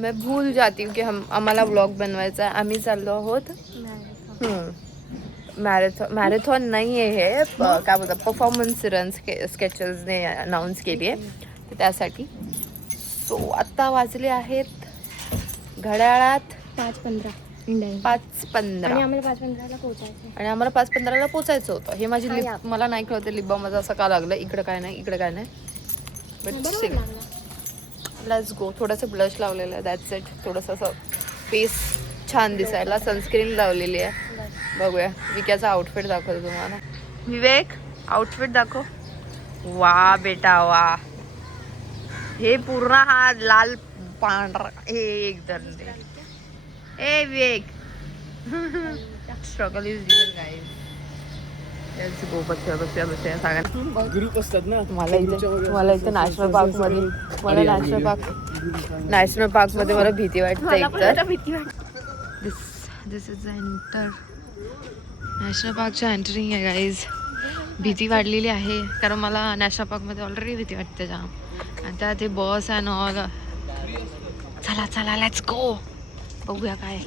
मैं भूल जाती हूँ की आम्हाला व्लॉग बनवायचा आहे. आम्ही चाललो आहोत मॅरेथॉन नाही आहे हे, काय बोलतात, परफॉर्मन्स रन स्केचेसने अनाऊन्स केली आहे, तर त्यासाठी. सो आत्ता वाजले आहेत घड्याळात 5:15 5:15 आणि आम्हाला 5:15ला पोचायचं होतं. हे माझी लिप, मला नाही कळत लिबा माझा असं का लागलं, इकडे काय नाही इकडे काय नाही, बट स्टिल लेट्स गो. थोडंसं ब्लश लावलेलं आहे, दॅट्स इट. थोडंसं असं फेस छान दिसायला सनस्क्रीन लावलेली आहे. बघूया विक्याचा आउटफिट दाखवतो तुम्हाला. विवेक आउटफिट दाखव. वा बेटा वा, हे पूर्ण हा लाल पांढरा हे एकदम ए Vivek struggle is real guys. Let's go. बसूया सांगा ग्रुप असतात ना. मला इथे नॅशनल पार्क मध्ये, मला नॅशनल पार्क मध्ये मला भीती वाटते एकतर. दिस इज द एंटर, नॅशनल पार्कच्या एंटरिंग आहे गाईज. भीती वाढलेली आहे कारण मला नॅशनल पार्कमध्ये ऑलरेडी भीती वाटते जाम, आणि त्यात ते बस अँड ऑल. चला लेट्स गो. बघूया काय.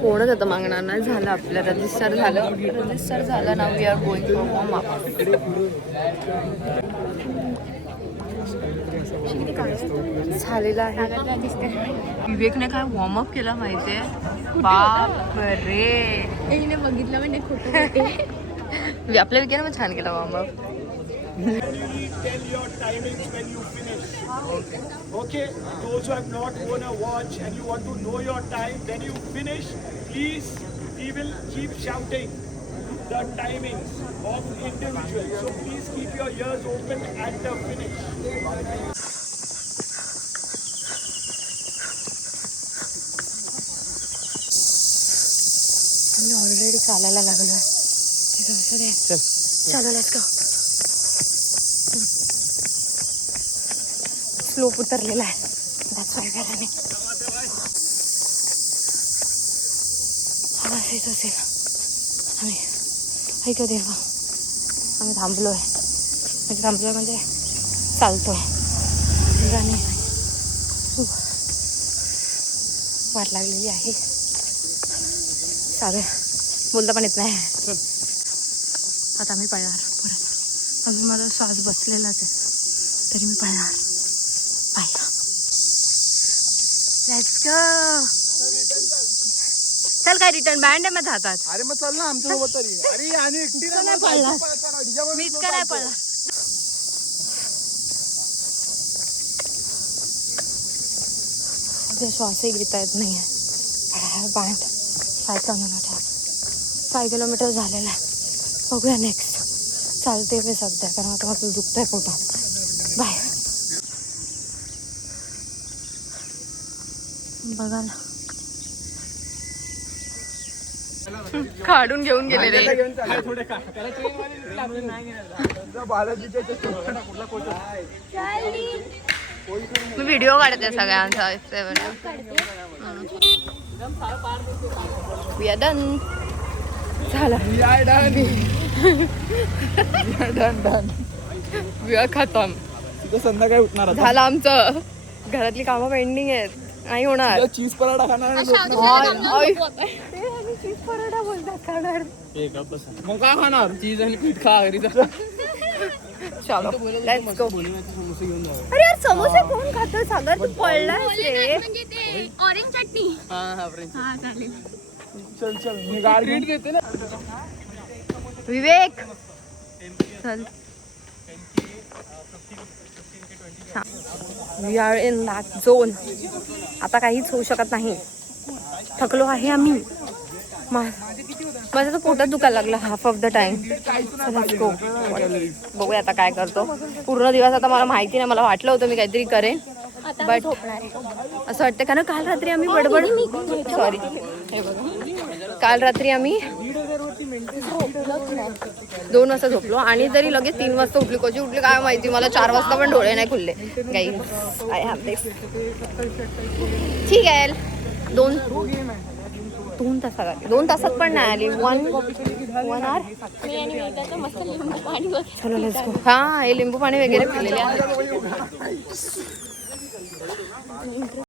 कोणच आता मागणार नाही. झालं आपलं रजिस्टर झालं ना. We are going for warm up. झालेला आहे. विवेकने काय वॉर्मअप केला माहितीये, बाप रे. बघितलं म्हणजे खोटं. आपल्या विकेने पण छान केला warm up. Tell your timings when you finish. Okay. Those who have not won a watch and you want to know your time when you finish, please, we will keep shouting the timings of individuals. So please keep your ears open at the finish. मी already चालायला लागलोय. चलो let's go. Slope उतरलेला आहे, that's why we are running. आवाज येत असेल. आम्ही ऐका देवा, आम्ही थांबलोय म्हणजे चालतोय. आणि वाट लागलेली आहे. चालू बोलता पण येत नाही. आता मी पळणार परत. अजून माझा श्वास बसलेलाच आहे तरी मी पळणार. पाहिला. Let's go. चल काय रिटर्न बँड आहे माझ्या हातात. अरे मग चल ना आमच्या सोबत तरी. अरे आणि एकटी नाही पळला, मीच का नाही पळला. श्वासही घेता येत नाही आहे. बँड 5 किलोमीटर झालेला आहे. बघूया नेक्स्ट. चालते मी सध्या कारण आता माझं दुखतंय पोटात. बाय. बघा ना काढून घेऊन गेले रे. मी व्हिडिओ काढते सगळ्यांचा. We are done. झालं. वी आर खतम. संध्याकाळी उठणार. झालं आमचं. घरातली कामं पेंडिंग आहेत, नाही होणार. चीज पराठा खाणार. चीज पराठा बोलतात खाणार. मग काय खाणार? चीज आणि पीठ खा घरी. चलो लेट्स गो. अरे यार समोसे कोण खातं? सागर तू पळलास रे. ऑरेंज चटणी. हा चालेल. चल मी गाडी घेते ना. विवेक चल. We are in that zone. आता काहीच होऊ शकत नाही. थकलो आहे आम्ही. माझं तर पोटात दुखायला लागलं हाफ ऑफ द टाइम. बघूया आता काय करतो. पूर्ण दिवस आता मला माहिती नाही. मला वाटलं होतं मी काहीतरी करेन, बट असं वाटतं कारण काल रात्री आम्ही बडबड सॉरी हे बघा काल रात्री आम्ही 2 वाजता झोपलो आणि तरी लगेच 3 वाजता उठली. कशी उठली काय माहिती. मला 4 वाजता पण डोळे नाही खुलले. गाईज आय हॅव दिस. ठीक आहे. 2 तासात पण नाही आली. 1 1 hour. मी आणि मी त्याचं मस्त लिंबू पाणी बघ. चलो लेट्स गो. हा हे लिंबू पाणी वगैरे पिलेले आहे.